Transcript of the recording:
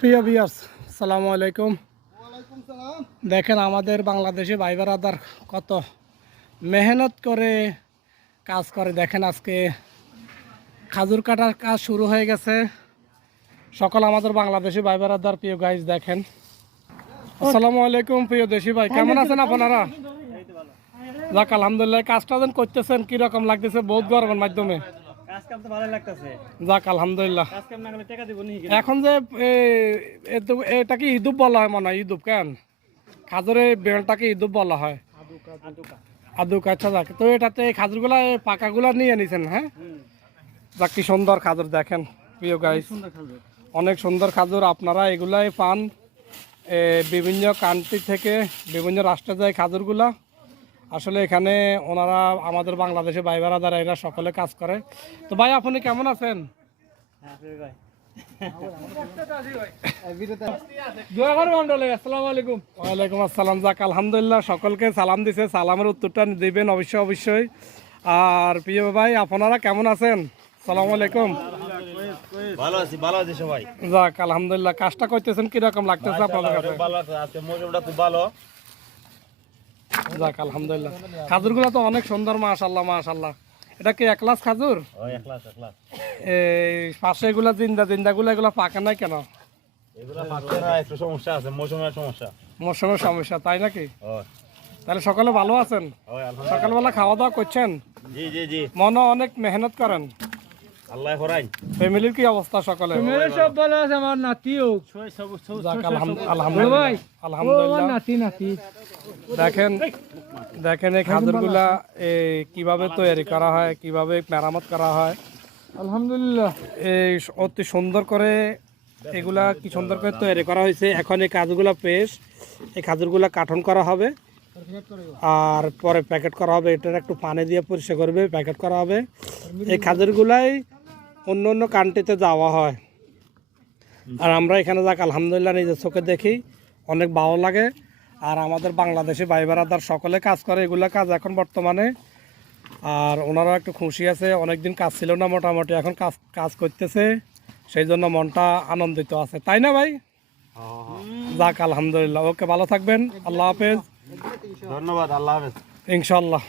প্রিয় বিয়ার্স সালামু আলাইকুম। দেখেন আমাদের বাংলাদেশে ভাই বারাদার কত মেহনত করে কাজ করে। দেখেন আজকে খাজুর কাটার কাজ শুরু হয়ে গেছে। সকল আমাদের বাংলাদেশি ভাই বারাদার প্রিয় গাইজ দেখেন। আসসালামু আলাইকুম প্রিয় দেশি ভাই। কেমন আছেন আপনারা? যাক আলহামদুলিল্লাহ কাজটা যেন করতেছেন কীরকম লাগতেছে বহুত গরমের মাধ্যমে। কাম তো ভালো লাগতেছে। যাক আলহামদুলিল্লাহ। কাজ কাম না করলে টাকা দিব নি এখন যে এটা কি ইদুব বলা হয় মনে হয়? ইদুব কেন? খাজুরে বেলটাকে ইদুব বলা হয়। আদুক আচ্ছা যাক। তো এটাতে খাজুরগুলা পাকাগুলা নিয়ে নিছেন হ্যাঁ? যাক কি সুন্দর খাজুর দেখেন প্রিয় গাইস অনেক সুন্দর খাজুর আপনারা এগুলাই পান। বিভিন্ন কান্ট্রি থেকে বিভিন্ন রাষ্ট্রে যায় খাজুরগুলা। আসলে এখানে ওনারা আমাদের বাংলাদেশে ভাই বেড়াদারা এরা সকলে কাজ করে। তো ভাই আপনি কেমন আছেন? হ্যাঁ ফিরে ভাই। ওয়ালাইকুম আসসালাম যাক আলহামদুলিল্লাহ সকলকে সালাম দিছে সালামের উত্তরটা দিবেন অবশ্যই অবশ্যই। আর প্রিয় ভাই আপনারা কেমন আছেন? সালাম আলাইকুম। ভালো আছি ভালো আছি সবাই। যাক আলহামদুলিল্লাহ কাজটা করতেছেন কীরকম লাগতেছে আপনাদের কাছে? ভালো আছে মৌসুমটা খুব ভালো। যাক আলহামদুলিল্লাহ। খাজুরগুলো তো অনেক সুন্দর মাশাল্লাহ মাশাল্লাহ এটা কি খাজুর? ওই একলাস একলাস। এই পাশে এগুলা জিন্দা জিন্দাগুলো এগুলো পাকে নাই কেন? মৌসুমের সমস্যা। তাই নাকি? তাহলে সকালে ভালো আছেন? সকালবেলা খাওয়া দাওয়া করছেন মনে অনেক মেহনত করেন। আল্লাহ ফ্যামিলির কি অবস্থা সকালে? সব ভালো আছে আমার নাতিও আলহামদুলিল্লাহ। আলহামদুলিল্লাহ নাতি নাতি। দেখেন দেখেন এই খাদুরগুলা এই কীভাবে তৈরি করা হয় কীভাবে মেরামত করা হয়। আলহামদুলিল্লাহ। এই অতি সুন্দর করে এগুলা কি সুন্দর করে তৈরি করা হয়েছে। এখন এই কাজগুলা পেশ এই খাজুরগুলা কাঠন করা হবে। আর পরে প্যাকেট করা হবে। এটার একটু পানি দিয়ে পরিষ্কার করবে প্যাকেট করা হবে। এই খাজুরগুলাই অন্য অন্য কান্ট্রিতে যাওয়া হয়। আর আমরা এখানে যাক আলহামদুলিল্লাহ নিজের চোখে দেখি অনেক ভালো লাগে। আর আমাদের বাংলাদেশি ভাই বেড়াদার সকলে কাজ করে এগুলা কাজ এখন বর্তমানে। আর ওনারা একটু খুশি আছে অনেকদিন কাজ ছিল না মোটামুটি এখন কাজ কাজ করতেছে। সেই জন্য মনটা আনন্দিত আছে। তাই না ভাই? যাক আলহামদুলিল্লাহ। ওকে ভালো থাকবেন। আল্লাহ হাফেজ। ধন্যবাদ আল্লাহ হাফেজ। ইনশাল্লাহ